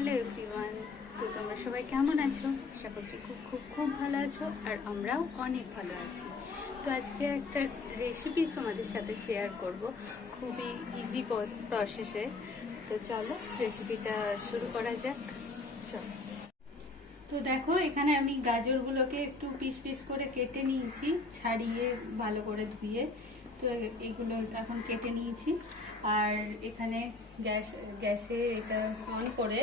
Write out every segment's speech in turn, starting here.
Hello everyone তো তোমরা সবাই কেমন আছো? আশা করছি খুব খুব খুব ভালো আছো, আর আমরাও অনেক ভালো আছি। তো আজকে একটা রেসিপি তোমাদের সাথে শেয়ার করব। খুবই ইজি প্রসেসে তো চলো রেসিপিটা শুরু করা যাক। চলো। তো দেখো, এখানে আমি গাজরগুলোকে একটু পিস পিস করে কেটে নিয়েছি, ছাড়িয়ে ভালো করে ধুয়ে। তো এগুলো এখন কেটে নিয়েছি। আর এখানে গ্যাস, গ্যাসে এটা অন করে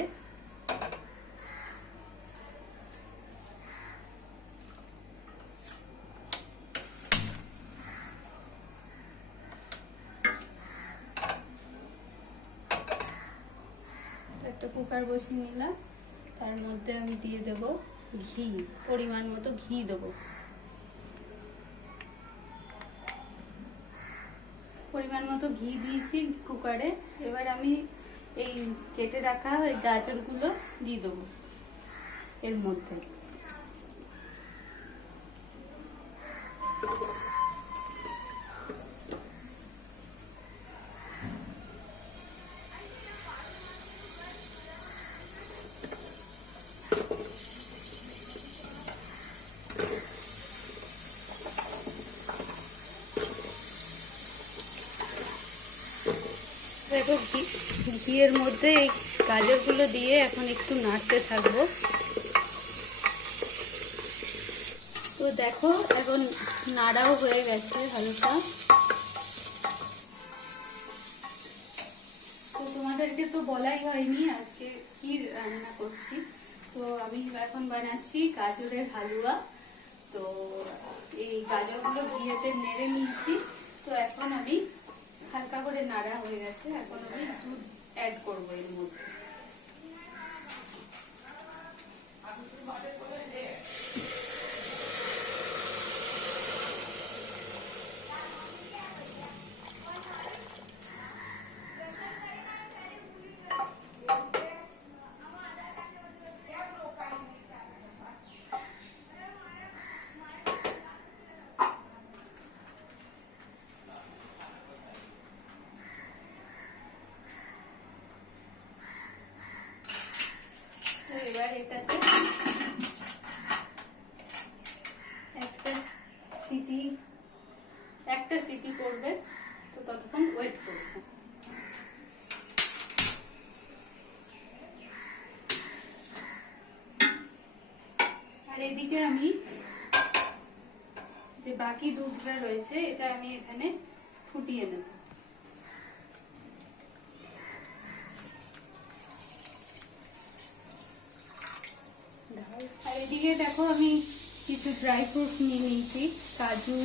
একটা কুকার বসিয়ে নিলাম। তার মধ্যে আমি দিয়ে দেব ঘি, পরিমাণ মতো ঘি দেবো। পরিমাণ মতো ঘি দিয়েছি কুকারে। এবার আমি এই কেটে রাখা ওই গাজরগুলো দিয়ে দেবো এর মধ্যে। দেখো ঘিয়ের মধ্যে এই গাজরগুলো দিয়ে এখন একটু নাড়তে থাকব। তো দেখো, এখন নাড়াও হয়ে গেছে হালকা। তো তোমাদেরকে তো বলাই হয়নি আজকে কি রান্না করছি। তো আমি এখন বানাচ্ছি গাজরের হালুয়া। তো এই গাজরগুলো ঘিয়েতে নেড়ে নিয়েছি। তো এখন আমি হালকা করে নাড়া হয়ে গেছে এখন আমি দুধ অ্যাড করব এর মধ্যে তো এবার এটাতে একটা সিটি একটা সিটি করবে, তো ততক্ষণ ওয়েট করব। আর এদিকে আমি যে বাকি দুধটা রয়েছে, এটা আমি এখানে ফুটিয়ে নেব আর এদিকে দেখো আমি কিছু ড্রাই ফ্রুটস নিয়ে নিয়েছি। কাজু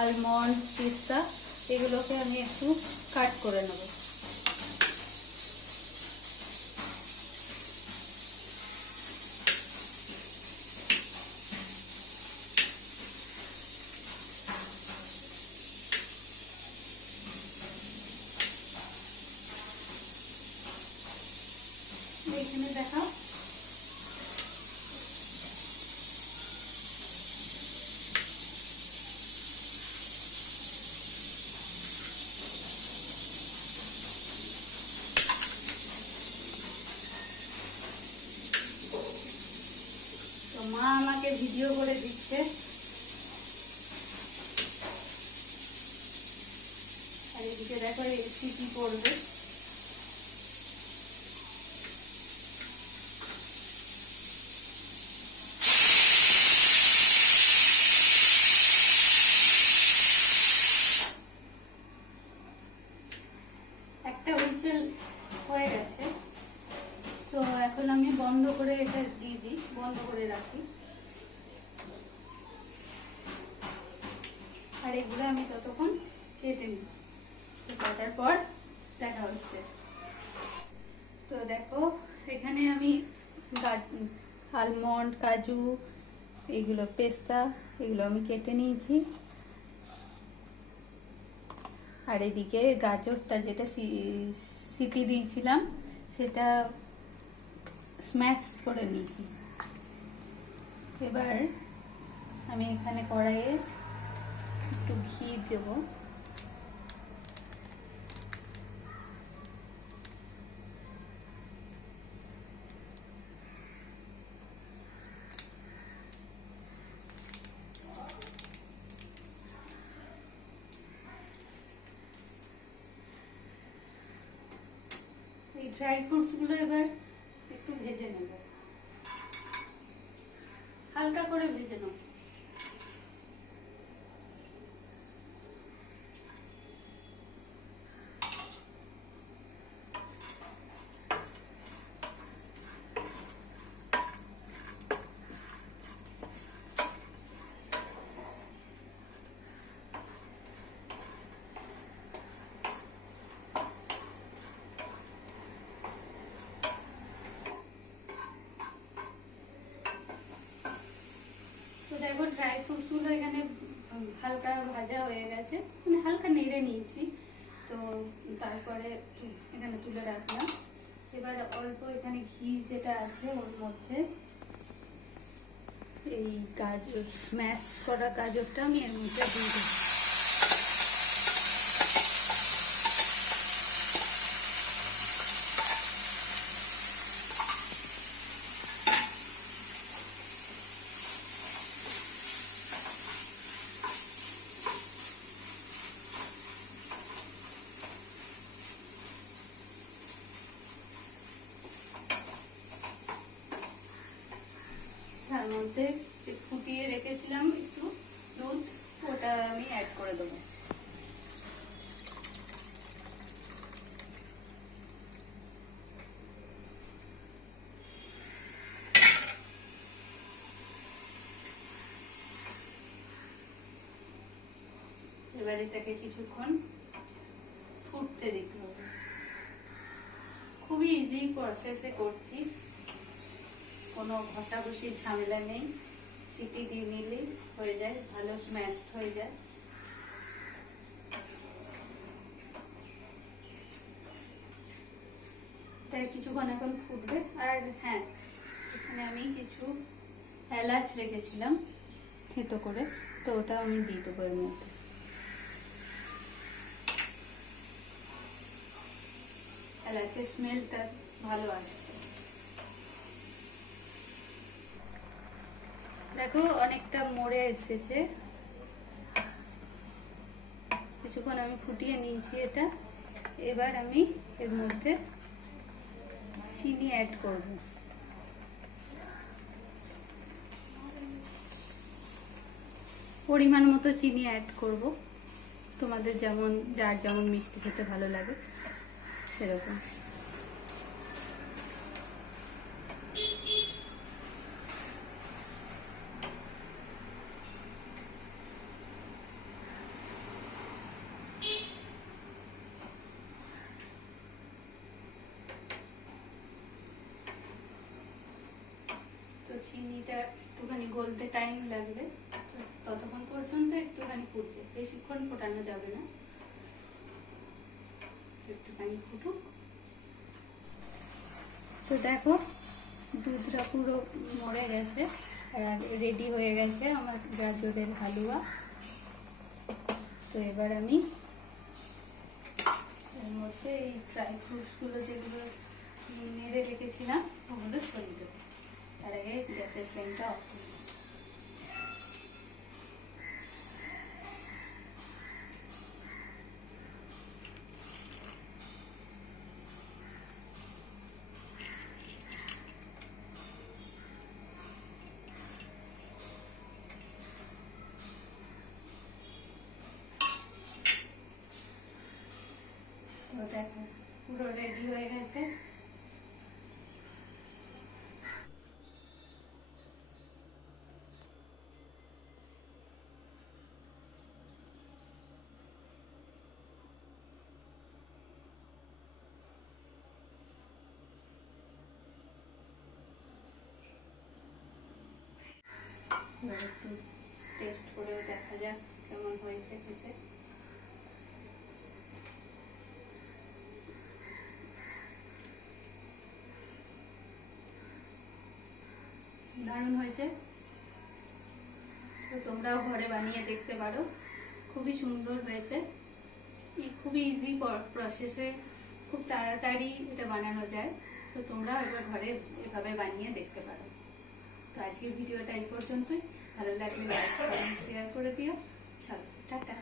আলমন্ড পিস্তা এগুলোকে আমি একটু কাট করে নেব। এখানে দেখাও। মা আমাকে ভিডিও করে দিচ্ছে। আর দেখো এসি কি করবে একটা হুইসেল হয়ে গেছে তো এখন আমি বন্ধ করে এটা দিয়ে দিই বন্ধ করে রাখি আর এগুলো আমি ততক্ষণ কেটে নিই তো কাটার পর দেখা হচ্ছে। তো দেখো, এখানে আমি আলমন্ড, কাজু, এগুলো পেস্তা, এগুলো আমি কেটে নিয়েছি। আর এদিকে গাজরটা যেটা সিটি দিয়েছিলাম, সেটা স্ম্যাশ করে নিয়েছি। এবার আমি এখানে কড়াইয়ে একটু ঘি দেব। ড্রাই ফ্রুটসগুলো এবার একটু ভেজে নেব। হালকা করে ভেজে নেব। ড্রাই ফ্রুটসগুলো এখানে হালকা ভাজা হয়ে গেছে। মানে হালকা নেড়ে নিয়েছি। তো তারপরে এখানে তুলে রাখলাম। এবার অল্প এখানে ঘি যেটা আছে ওর মধ্যে এই গাজর স্ম্যাশ করা গাজরটা আমি এর মধ্যে দিয়ে দেবো তার মধ্যে যে ফুটিয়ে রেখেছিলাম একটু দুধ, ওটা আমি অ্যাড করে দেবো। এবার এটাকে কিছুক্ষণ ফুটতে দিতে হবে। খুবই ইজি প্রসেসে করছি। কোনো ঘষাঘষির ঝামেলা নেই। সিটি দিয়ে নিলেই হয়ে যায়, ভালো স্ম্যাশড হয়ে যায়। তাই কিছুক্ষণ এখন ফুটবে। আর হ্যাঁ এখানে আমি কিছু এলাচ রেখেছিলাম থেতো করে, তো ওটা আমি দিয়ে দেবো এর মধ্যে। এলাচের স্মেলটা ভালো আসবে। দেখো, অনেকটা মরে এসেছে। কিছুক্ষণ আমি ফুটিয়ে নিয়েছি এটা। এবার আমি এর মধ্যে চিনি অ্যাড করব। পরিমাণ মতো চিনি অ্যাড করব। তোমাদের যেমন, যার যেমন মিষ্টি খেতে ভালো লাগে, সেরকম তো চিনিটা একটুখানি গলতে টাইম লাগবে। ততক্ষণ পর্যন্ত একটুখানি ফুটবে। বেশিক্ষণ ফোটানো যাবে না। একটুখানি ফুটুক। তো দেখো, দুধটা পুরো মরে গেছে আর রেডি হয়ে গেছে আমার গাজরের হালুয়া। তো এবার আমি এর মধ্যে এই ড্রাই ফ্রুটসগুলো যেগুলো নেড়ে রেখেছিলাম, ওগুলো ছড়িয়ে দেবো। তার আগে গ্যাসের ফ্লেমটা অফ করে দেবো। তো দেখো পুরো রেডি হয়ে গেছে টেস্ট করেও দেখা যাক কেমন হয়েছে খেতে। দারুণ হয়েছে। তো তোমরাও ঘরে বানিয়ে দেখতে পারো। খুবই সুন্দর হয়েছে। খুবই ইজি প্রসেসে খুব তাড়াতাড়ি এটা বানানো যায়। তো তোমরাও একবার ঘরে এভাবে বানিয়ে দেখতে পারো। তো আজকের ভিডিওটা এই পর্যন্তই। ভালো লাগলে লাইক কমেন্ট শেয়ার করে দিও। চলো টাটা।